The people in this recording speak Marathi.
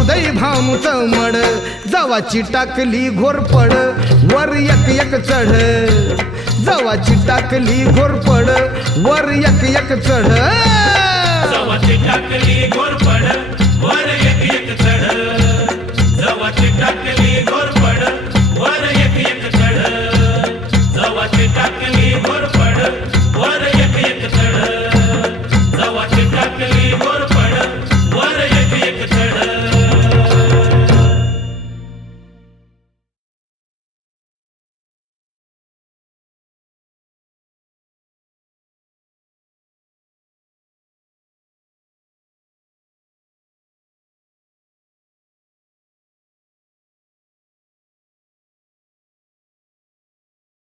उदय भामच मड जवाची टाकली घोरपड वर एक एक चढ जवाची टाकली घोरपड वर एक एक चढ जवाची टाकली घोरपड वर एक एक चढ जवाची टाकली